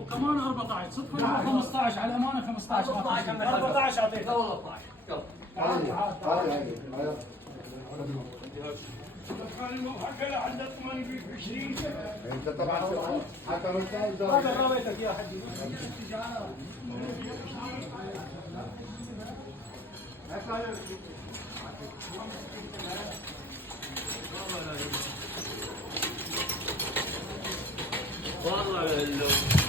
وكمان 14 صدق 15 على امانه 15 14 اعطيك. لا والله 12 يلا. انت طبعا حكم الثالث هذا رابطك يا حجي. والله